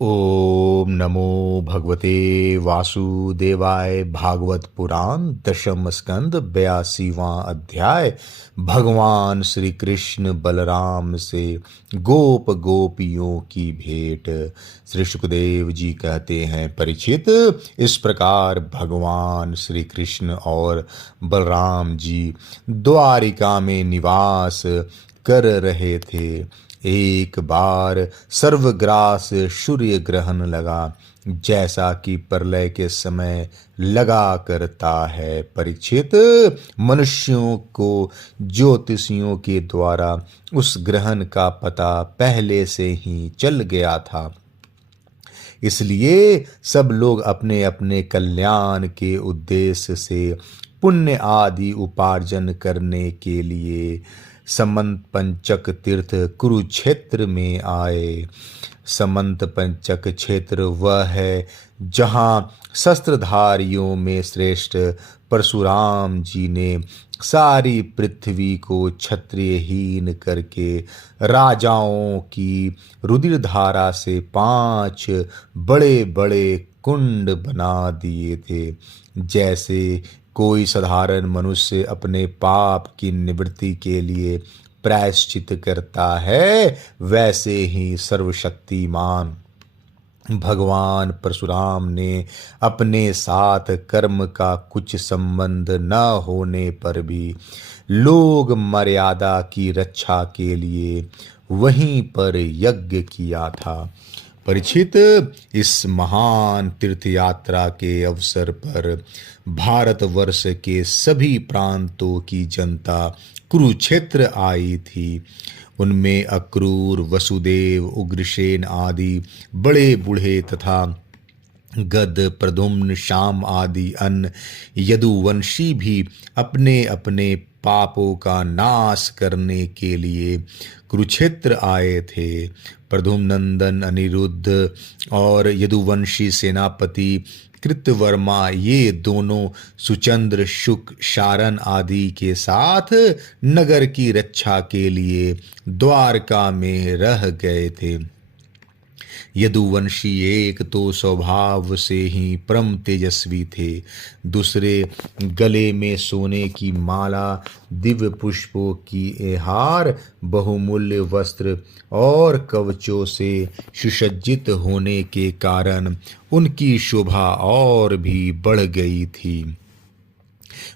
ओम नमो भगवते वासुदेवाय। भागवत पुराण दशम स्कंद 82वां अध्याय। भगवान श्री कृष्ण बलराम से गोप गोपियों की भेंट। श्री सुखदेव जी कहते हैं, परीक्षित, इस प्रकार भगवान श्री कृष्ण और बलराम जी द्वारिका में निवास कर रहे थे। एक बार सर्वग्रास सूर्य ग्रहण लगा, जैसा कि प्रलय के समय लगा करता है। परीक्षित, मनुष्यों को ज्योतिषियों के द्वारा उस ग्रहण का पता पहले से ही चल गया था, इसलिए सब लोग अपने अपने कल्याण के उद्देश्य से पुण्य आदि उपार्जन करने के लिए समंत पंचक तीर्थ कुरुक्षेत्र में आए। समंत पंचक क्षेत्र वह है जहाँ शस्त्रधारियों में श्रेष्ठ परशुराम जी ने सारी पृथ्वी को क्षत्रियहीन करके राजाओं की रुधिर धारा से 5 बड़े बड़े कुंड बना दिए थे। जैसे कोई साधारण मनुष्य अपने पाप की निवृत्ति के लिए प्रायश्चित करता है, वैसे ही सर्वशक्तिमान भगवान परशुराम ने अपने साथ कर्म का कुछ संबंध न होने पर भी लोग मर्यादा की रक्षा के लिए वहीं पर यज्ञ किया था। परीक्षित, इस महान तीर्थ यात्रा के अवसर पर भारतवर्ष के सभी प्रांतों की जनता कुरुक्षेत्र आई थी। उनमें अक्रूर, वसुदेव, उग्रसेन आदि बड़े बूढ़े तथा गद, प्रद्युम्न, शाम आदि अन्य यदुवंशी भी अपने अपने पापों का नाश करने के लिए कुरुक्षेत्र आए थे। प्रद्युम्नंदन अनिरुद्ध और यदुवंशी सेनापति कृतवर्मा, ये दोनों सुचंद्र, शुक, शारन आदि के साथ नगर की रक्षा के लिए द्वारका में रह गए थे। यदुवंशी एक तो स्वभाव से ही परम तेजस्वी थे, दूसरे गले में सोने की माला, दिव्य पुष्पों की हार, बहुमूल्य वस्त्र और कवचों से सुसज्जित होने के कारण उनकी शोभा और भी बढ़ गई थी।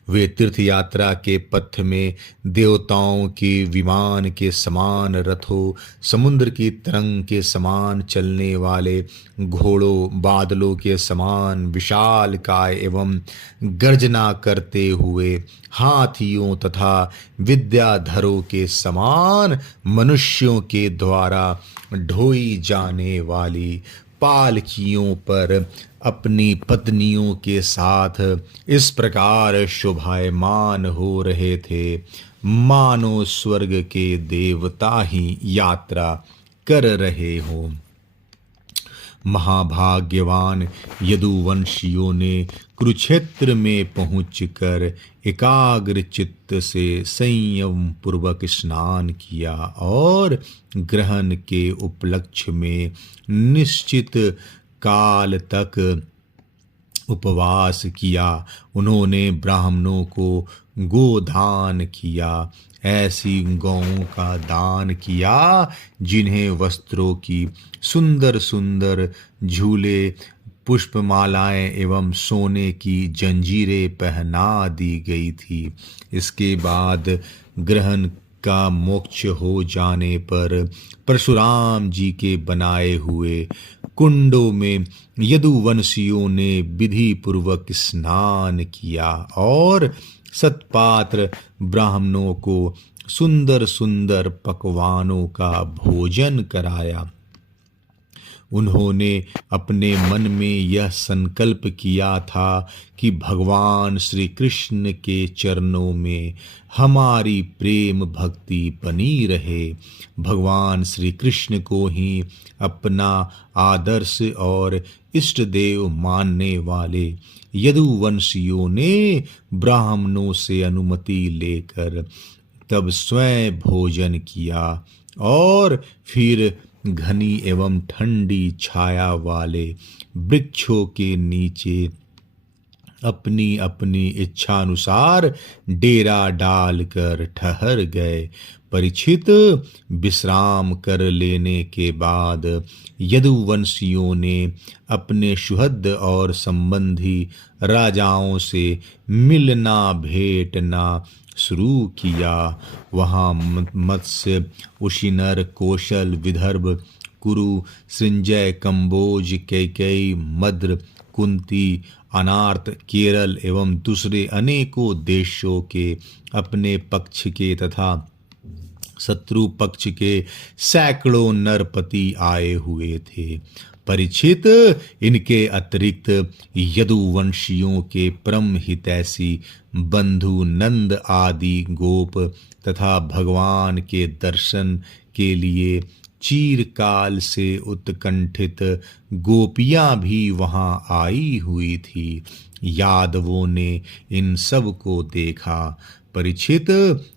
वे तीर्थ यात्रा के पथ में देवताओं के विमान के समान रथों, समुद्र की तरंग के समान चलने वाले घोड़ों, बादलों के समान विशालकाय एवं गर्जना करते हुए हाथियों तथा विद्याधरों के समान मनुष्यों के द्वारा ढोई जाने वाली पालकियों पर अपनी पत्नियों के साथ इस प्रकार शोभायमान हो रहे थे, मानो स्वर्ग के देवता ही यात्रा कर रहे हों। महाभाग्यवान यदुवंशियों ने कुरुक्षेत्र में पहुंचकर एकाग्र चित्त से संयम पूर्वक स्नान किया और ग्रहण के उपलक्ष्य में निश्चित काल तक उपवास किया। उन्होंने ब्राह्मणों को गोदान किया, ऐसी गौओं का दान किया जिन्हें वस्त्रों की सुंदर सुंदर झूले, पुष्पमालाएं एवं सोने की जंजीरें पहना दी गई थी। इसके बाद ग्रहण का मोक्ष हो जाने पर परशुराम जी के बनाए हुए कुंडों में यदुवंशियों ने विधि पूर्वक स्नान किया और सत्पात्र ब्राह्मणों को सुंदर सुंदर पकवानों का भोजन कराया। उन्होंने अपने मन में यह संकल्प किया था कि भगवान श्री कृष्ण के चरणों में हमारी प्रेम भक्ति बनी रहे। भगवान श्री कृष्ण को ही अपना आदर्श और इष्ट देव मानने वाले यदुवंशियों ने ब्राह्मणों से अनुमति लेकर तब स्वयं भोजन किया और फिर घनी एवं ठंडी छाया वाले वृक्षों के नीचे अपनी अपनी इच्छानुसार डेरा डालकर ठहर गए। परीक्षित, विश्राम कर लेने के बाद यदुवंशियों ने अपने सुहृद और संबंधी राजाओं से मिलना भेंटना शुरू किया। वहाँ मत्स्य, उशिनर, कौशल, विदर्भ, कुरु, सृंजय, कंबोज, कैकेयी, मद्र, कुंती, अनार्त, केरल एवं दूसरे अनेकों देशों के अपने पक्ष के तथा शत्रु पक्ष के सैकड़ों नरपति आए हुए थे। परीक्षित, इनके अतिरिक्त यदुवंशियों के परम हितैषी बंधु नंद आदि गोप तथा भगवान के दर्शन के लिए चीरकाल से उत्कंठित गोपियां भी वहां आई हुई थी। यादवों ने इन सब को देखा। परीक्षित,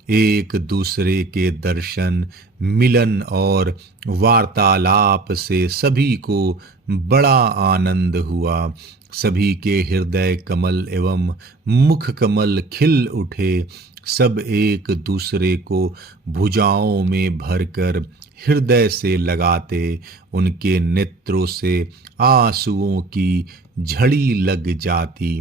एक दूसरे के दर्शन, मिलन और वार्तालाप से सभी को बड़ा आनंद हुआ। सभी के हृदय कमल एवं मुख कमल खिल उठे। सब एक दूसरे को भुजाओं में भरकर हृदय से लगाते। उनके नेत्रों से आंसुओं की झड़ी लग जाती।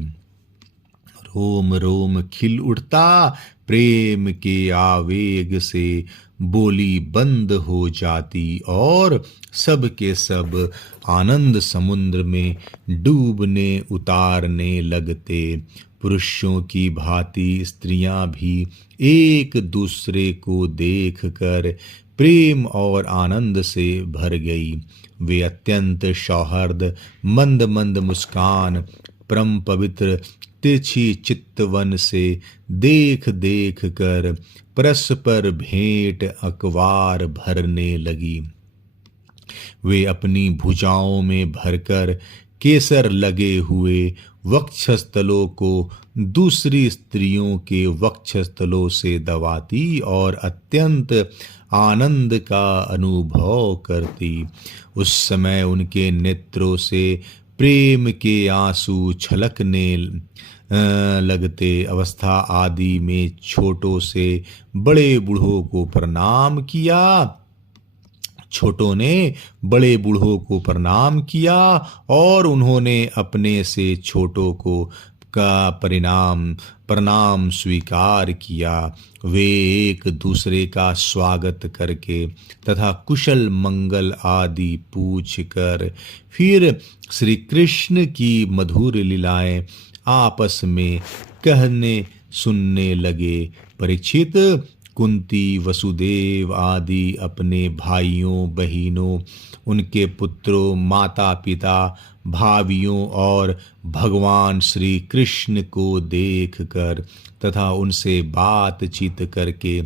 रोम रोम खिल उठता। प्रेम के आवेग से बोली बंद हो जाती और सब के सब आनंद समुद्र में डूबने उतारने लगते। पुरुषों की भांति स्त्रियां भी एक दूसरे को देखकर प्रेम और आनंद से भर गई। वे अत्यंत सौहार्द, मंद मंद मुस्कान, परम पवित्र तिरछी चित्तवन से देख देख कर परस्पर भेंट अकवार भरने लगी। वे अपनी भुजाओं में भरकर केसर लगे हुए वक्षस्थलों को दूसरी स्त्रियों के वक्षस्थलों से दबाती और अत्यंत आनंद का अनुभव करती। उस समय उनके नेत्रों से प्रेम के आंसू छलकने लगते। अवस्था आदि में छोटों से बड़े बूढ़ों को प्रणाम किया। छोटों ने बड़े बूढ़ों को प्रणाम किया और उन्होंने अपने से छोटों को का प्रणाम स्वीकार किया। वे एक दूसरे का स्वागत करके तथा कुशल मंगल आदि पूछकर फिर श्री कृष्ण की मधुर लीलाएं आपस में कहने सुनने लगे। परीक्षित, कुंती, वसुदेव आदि अपने भाइयों बहिनों, उनके पुत्रों, माता पिता, भावियों और भगवान श्री कृष्ण को देखकर तथा उनसे बातचीत करके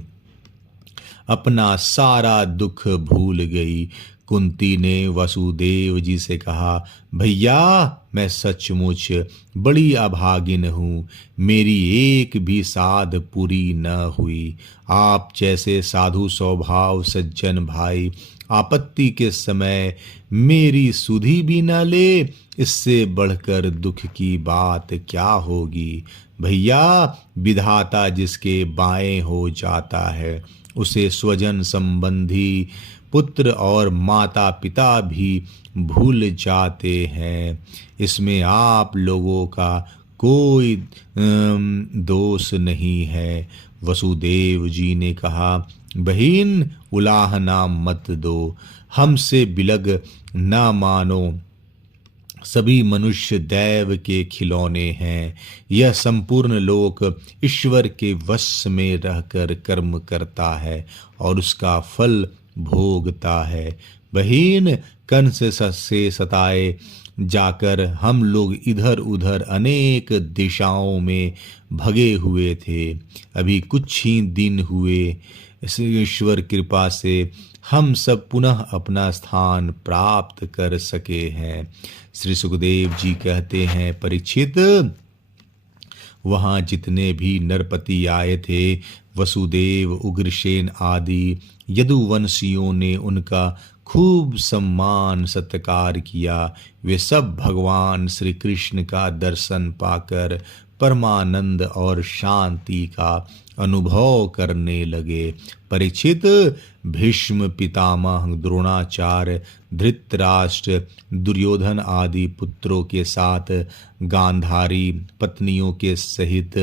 अपना सारा दुख भूल गई। कुंती ने वसुदेव जी से कहा, भैया, मैं सचमुच बड़ी अभागिन हूँ। मेरी एक भी साध पूरी न हुई। आप जैसे साधु स्वभाव सज्जन भाई आपत्ति के समय मेरी सुधि भी न ले, इससे बढ़कर दुख की बात क्या होगी। भैया, विधाता जिसके बाएं हो जाता है उसे स्वजन संबंधी, पुत्र और माता पिता भी भूल जाते हैं। इसमें आप लोगों का कोई दोष नहीं है। वसुदेव जी ने कहा, बहन, उलाहना मत दो, हमसे बिलग ना मानो। सभी मनुष्य दैव के खिलौने हैं। यह संपूर्ण लोक ईश्वर के वश में रहकर कर्म करता है और उसका फल भोगता है। बहन, कंस से सताए जाकर हम लोग इधर उधर अनेक दिशाओं में भगे हुए थे। अभी कुछ ही दिन हुए, ईश्वर कृपा से हम सब पुनः अपना स्थान प्राप्त कर सके हैं। श्री सुखदेव जी कहते हैं, परीक्षित, वहाँ जितने भी नरपति आए थे, वसुदेव, उग्रसेन आदि यदुवंशियों ने उनका खूब सम्मान सत्कार किया। वे सब भगवान श्री कृष्ण का दर्शन पाकर परमानंद और शांति का अनुभव करने लगे। परीक्षित, भीष्म पितामह, द्रोणाचार्य, धृतराष्ट्र, दुर्योधन आदि पुत्रों के साथ गांधारी पत्नियों के सहित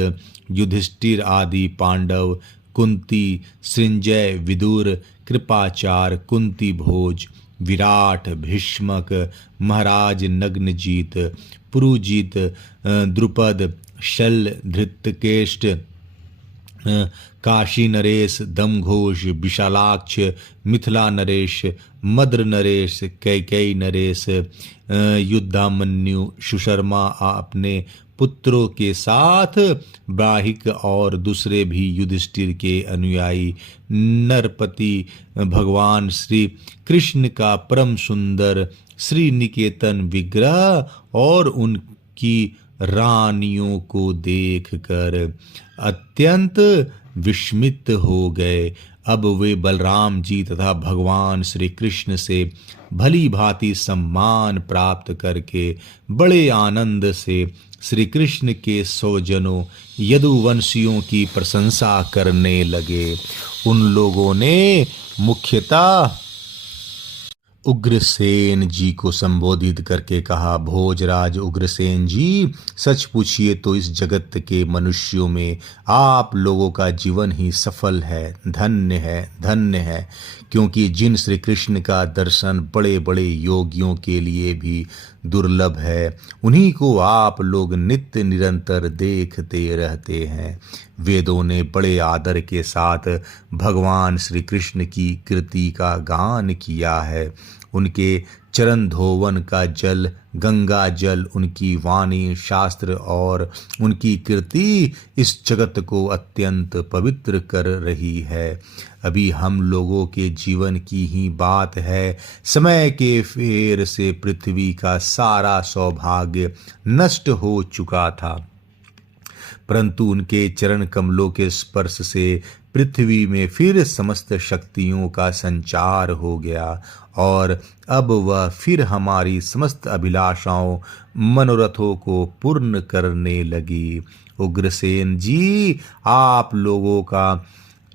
युधिष्ठिर आदि पांडव, कुंती, संजय, विदुर, कृपाचार्य, कुंती भोज, विराट, भीष्मक, महाराज नग्नजीत, पुरुजीत, द्रुपद, शल्य, धृतकेष्ट, काशी नरेश, दमघोष, विशालाक्ष, मिथिला नरेश, मद्र नरेश, कैकेयी नरेश, युद्धामन्यु, सुशर्मा अपने पुत्रों के साथ बाहिक और दूसरे भी युधिष्ठिर के अनुयायी, नरपति, भगवान श्री कृष्ण का परम सुंदर श्री निकेतन विग्रह और उनकी रानियों को देखकर अत्यंत विस्मित हो गए। अब वे बलराम जी तथा भगवान श्री कृष्ण से भली भांति सम्मान प्राप्त करके बड़े आनंद से श्री कृष्ण के स्वजनों यदुवंशियों की प्रशंसा करने लगे। उन लोगों ने मुख्यतः उग्रसेन जी को संबोधित करके कहा, भोजराज उग्रसेन जी, सच पूछिए तो इस जगत के मनुष्यों में आप लोगों का जीवन ही सफल है, धन्य है, धन्य है। क्योंकि जिन श्री कृष्ण का दर्शन बड़े बड़े योगियों के लिए भी दुर्लभ है, उन्हीं को आप लोग नित्य निरंतर देखते रहते हैं। वेदों ने बड़े आदर के साथ भगवान श्री कृष्ण की कृति का गान किया है। उनके चरण धोवन का जल, गंगा जल, उनकी वाणी, शास्त्र और उनकी कृति इस जगत को अत्यंत पवित्र कर रही है। अभी हम लोगों के जीवन की ही बात है, समय के फेर से पृथ्वी का सारा सौभाग्य नष्ट हो चुका था, परंतु उनके चरण कमलों के स्पर्श से पृथ्वी में फिर समस्त शक्तियों का संचार हो गया और अब वह फिर हमारी समस्त अभिलाषाओं, मनोरथों को पूर्ण करने लगी। उग्रसेन जी, आप लोगों का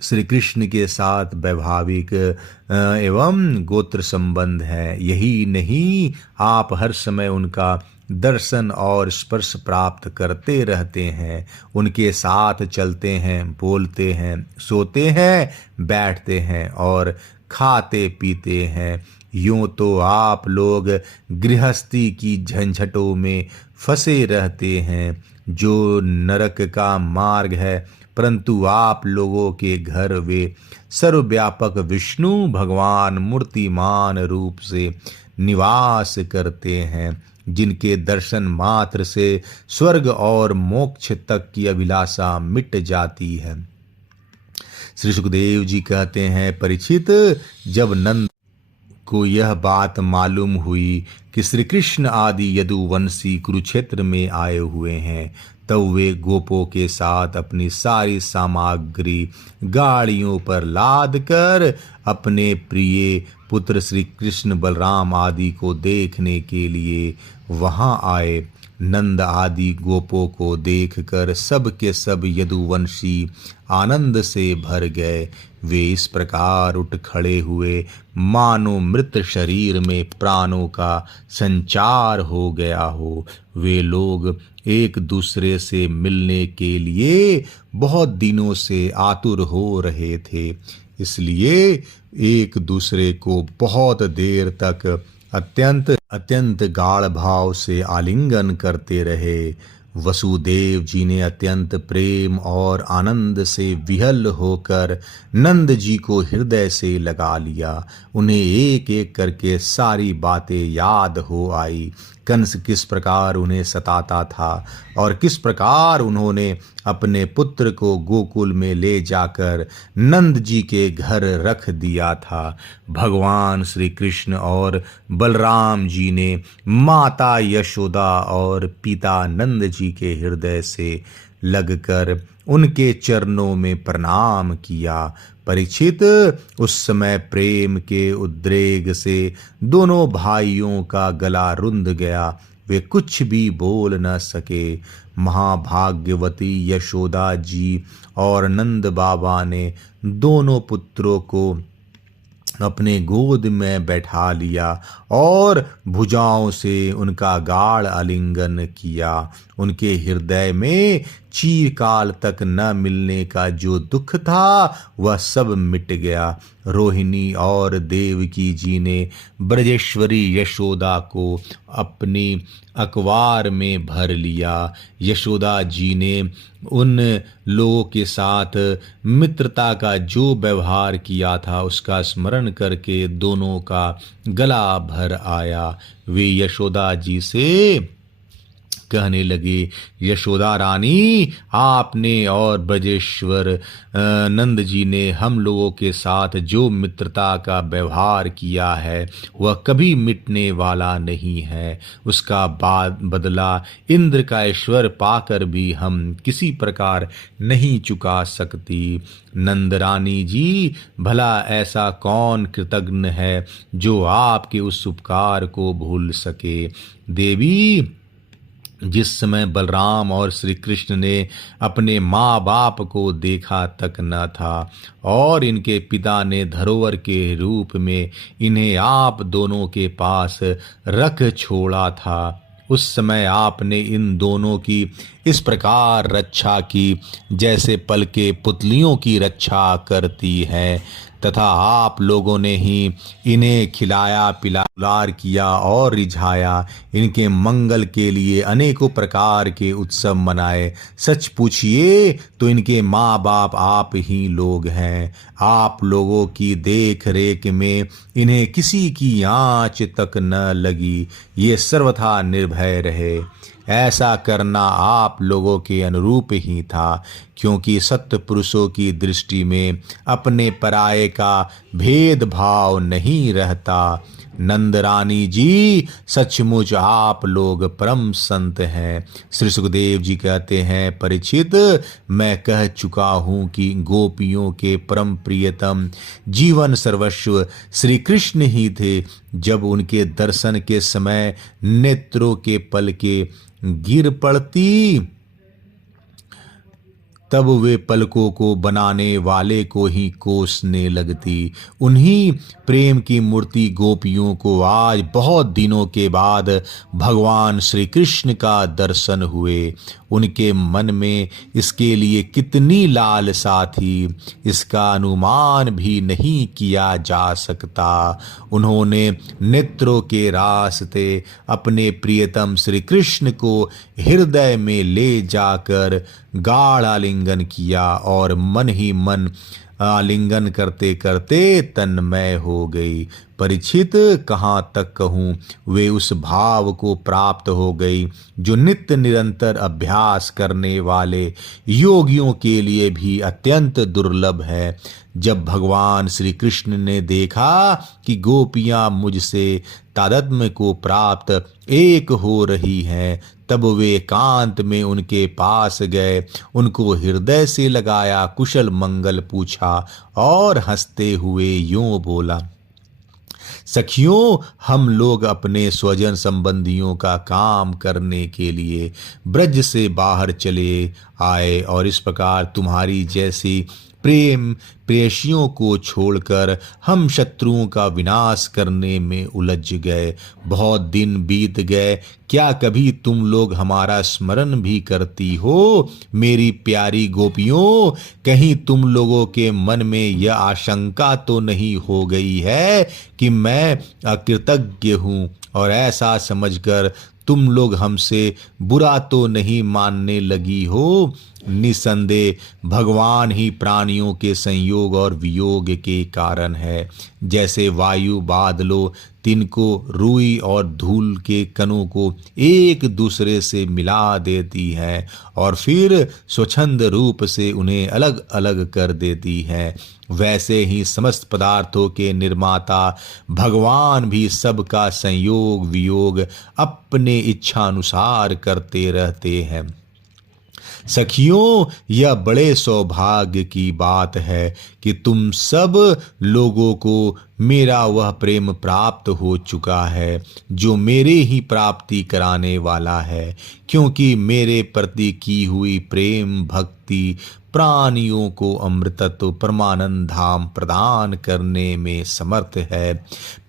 श्री कृष्ण के साथ वैवाहिक एवं गोत्र संबंध है। यही नहीं, आप हर समय उनका दर्शन और स्पर्श प्राप्त करते रहते हैं, उनके साथ चलते हैं, बोलते हैं, सोते हैं, बैठते हैं और खाते पीते हैं। यूं तो आप लोग गृहस्थी की झंझटों में फंसे रहते हैं, जो नरक का मार्ग है, परंतु आप लोगों के घर वे सर्वव्यापक विष्णु भगवान मूर्तिमान रूप से निवास करते हैं, जिनके दर्शन मात्र से स्वर्ग और मोक्ष तक की अभिलाषा मिट जाती है। श्री सुखदेव जी कहते हैं, परीक्षित, जब नंद को यह बात मालूम हुई कि श्री कृष्ण आदि यदुवंशी कुरुक्षेत्र में आए हुए हैं, तब वे गोपों के साथ अपनी सारी सामग्री गाड़ियों पर लाद कर अपने प्रिय पुत्र श्री कृष्ण बलराम आदि को देखने के लिए वहां आए। नंद आदि गोपों को देखकर सब के सब यदुवंशी आनंद से भर गए। वे इस प्रकार उठ खड़े हुए मानो मृत शरीर में प्राणों का संचार हो गया हो। वे लोग एक दूसरे से मिलने के लिए बहुत दिनों से आतुर हो रहे थे, इसलिए एक दूसरे को बहुत देर तक अत्यंत गाढ़ भाव से आलिंगन करते रहे। वसुदेव जी ने अत्यंत प्रेम और आनंद से विहल होकर नंद जी को हृदय से लगा लिया। उन्हें एक एक करके सारी बातें याद हो आई। कंस किस प्रकार उन्हें सताता था और किस प्रकार उन्होंने अपने पुत्र को गोकुल में ले जाकर नंद जी के घर रख दिया था। भगवान श्री कृष्ण और बलराम जी ने माता यशोदा और पिता नंद जी के हृदय से लगकर उनके चरणों में प्रणाम किया। परीक्षित, उस समय प्रेम के उद्रेक से दोनों भाइयों का गला रुंध गया, वे कुछ भी बोल न सके। महाभाग्यवती यशोदा जी और नंद बाबा ने दोनों पुत्रों को अपने गोद में बैठा लिया और भुजाओं से उनका गाढ़ आलिंगन किया। उनके हृदय में चिरकाल तक न मिलने का जो दुख था वह सब मिट गया। रोहिणी और देवकी जी ने ब्रजेश्वरी यशोदा को अपनी अखबार में भर लिया। यशोदा जी ने उन लोगों के साथ मित्रता का जो व्यवहार किया था उसका स्मरण करके दोनों का गला भर आया। वे यशोदा जी से कहने लगे, यशोदा रानी, आपने और ब्रजेश्वर नंद जी ने हम लोगों के साथ जो मित्रता का व्यवहार किया है वह कभी मिटने वाला नहीं है। उसका बदला इंद्र का ऐश्वर्य पाकर भी हम किसी प्रकार नहीं चुका सकती। नंद रानी जी, भला ऐसा कौन कृतज्ञ है जो आपके उस उपकार को भूल सके। देवी, जिस समय बलराम और श्री कृष्ण ने अपने माँ बाप को देखा तक न था और इनके पिता ने धरोहर के रूप में इन्हें आप दोनों के पास रख छोड़ा था, उस समय आपने इन दोनों की इस प्रकार रक्षा की जैसे पलके पुतलियों की रक्षा करती हैं, तथा आप लोगों ने ही इन्हें खिलाया पिलार किया और रिझाया। इनके मंगल के लिए अनेकों प्रकार के उत्सव मनाए। सच पूछिए तो इनके माँ बाप आप ही लोग हैं। आप लोगों की देख रेख में इन्हें किसी की आँच तक न लगी। ये सर्वथा निर्भय रहे। ऐसा करना आप लोगों के अनुरूप ही था, क्योंकि सत्य पुरुषों की दृष्टि में अपने पराये का भेदभाव नहीं रहता। नंद रानी जी, सचमुच आप लोग परम संत हैं। श्री सुखदेव जी कहते हैं, परीक्षित, मैं कह चुका हूँ कि गोपियों के परम प्रियतम जीवन सर्वस्व श्री कृष्ण ही थे। जब उनके दर्शन के समय नेत्रों के पलके गिर पड़ती तब वे पलकों को बनाने वाले को ही कोसने लगती। उन्हीं प्रेम की मूर्ति गोपियों को आज बहुत दिनों के बाद भगवान श्री कृष्ण का दर्शन हुए। उनके मन में इसके लिए कितनी लालसा थी, इसका अनुमान भी नहीं किया जा सकता। उन्होंने नेत्रों के रास्ते अपने प्रियतम श्री कृष्ण को हृदय में ले जाकर गाढ़ आलिंगन किया और मन ही मन आलिंगन करते करते तन्मय हो गई। परीक्षित, कहाँ तक कहूँ, वे उस भाव को प्राप्त हो गई जो नित्य निरंतर अभ्यास करने वाले योगियों के लिए भी अत्यंत दुर्लभ है। जब भगवान श्री कृष्ण ने देखा कि गोपियाँ मुझसे तादात्म्य को प्राप्त एक हो रही हैं, तब वे एकांत में उनके पास गए, उनको हृदय से लगाया, कुशल मंगल पूछा और हंसते हुए यूं बोला, सखियों, हम लोग अपने स्वजन संबंधियों का काम करने के लिए ब्रज से बाहर चले आए और इस प्रकार तुम्हारी जैसी प्रेम प्रेयसियों को छोड़कर हम शत्रुओं का विनाश करने में उलझ गए। बहुत दिन बीत गए, क्या कभी तुम लोग हमारा स्मरण भी करती हो? मेरी प्यारी गोपियों, कहीं तुम लोगों के मन में यह आशंका तो नहीं हो गई है कि मैं अकृतज्ञ हूँ और ऐसा समझकर तुम लोग हमसे बुरा तो नहीं मानने लगी हो? निसंदेह भगवान ही प्राणियों के संयोग और वियोग के कारण है। जैसे वायु बादलों, तिनको, रुई और धूल के कणों को एक दूसरे से मिला देती है और फिर स्वच्छंद रूप से उन्हें अलग अलग कर देती है, वैसे ही समस्त पदार्थों के निर्माता भगवान भी सबका संयोग वियोग अपने इच्छानुसार करते रहते हैं। सखियों, यह बड़े सौभाग्य की बात है कि तुम सब लोगों को मेरा वह प्रेम प्राप्त हो चुका है जो मेरे ही प्राप्ति कराने वाला है, क्योंकि मेरे प्रति की हुई प्रेम भक्ति प्राणियों को अमृतत्व परमानंद धाम प्रदान करने में समर्थ है।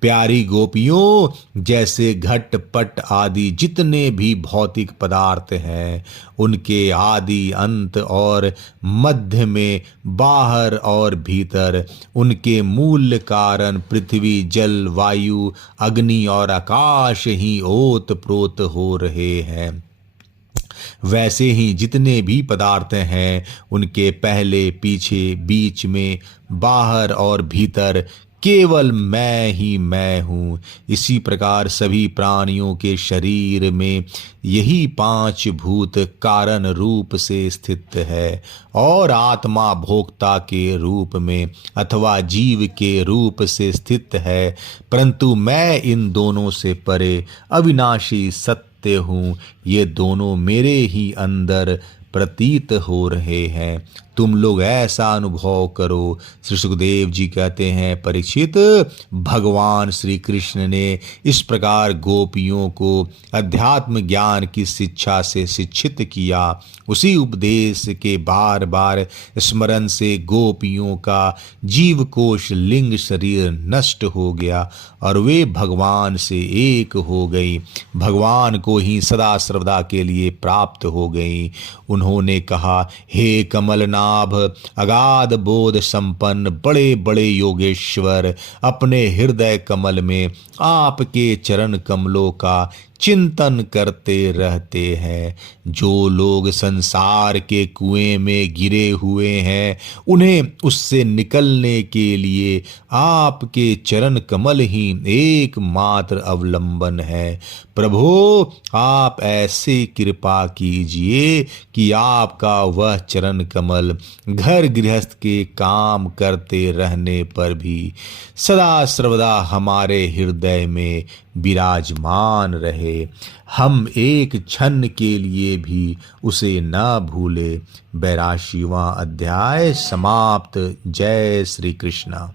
प्यारी गोपियों, जैसे घट पट आदि जितने भी भौतिक पदार्थ हैं, उनके आदि अंत और मध्य में, बाहर और भीतर, उनके मूल कारण पृथ्वी जल वायु अग्नि और आकाश ही ओत प्रोत हो रहे हैं, वैसे ही जितने भी पदार्थ हैं उनके पहले पीछे बीच में बाहर और भीतर केवल मैं ही मैं हूँ। इसी प्रकार सभी प्राणियों के शरीर में यही पांच भूत कारण रूप से स्थित है और आत्मा भोक्ता के रूप में अथवा जीव के रूप से स्थित है, परंतु मैं इन दोनों से परे अविनाशी सत्य हूँ। ये दोनों मेरे ही अंदर प्रतीत हो रहे हैं। तुम लोग ऐसा अनुभव करो। श्री सुखदेव जी कहते हैं, परीक्षित, भगवान श्री कृष्ण ने इस प्रकार गोपियों को अध्यात्म ज्ञान की शिक्षा से शिक्षित किया। उसी उपदेश के बार बार स्मरण से गोपियों का जीवकोश लिंग शरीर नष्ट हो गया और वे भगवान से एक हो गई, भगवान को ही सदा सर्वदा के लिए प्राप्त हो गई। उन्होंने कहा, हे कमलनाभ, अगाध बोध संपन्न बड़े बड़े योगेश्वर, अपने हृदय कमल में आपके चरण कमलों का चिंतन करते रहते हैं। जो लोग संसार के कुएं में गिरे हुए हैं, उन्हें उससे निकलने के लिए आपके चरण कमल ही एकमात्र अवलंबन है। प्रभु, आप ऐसे कृपा कीजिए कि आपका वह चरण कमल घर गृहस्थ के काम करते रहने पर भी सदा सर्वदा हमारे हृदय में विराजमान रहे, हम एक क्षण के लिए भी उसे न भूले। 82वां अध्याय समाप्त। जय श्री कृष्ण।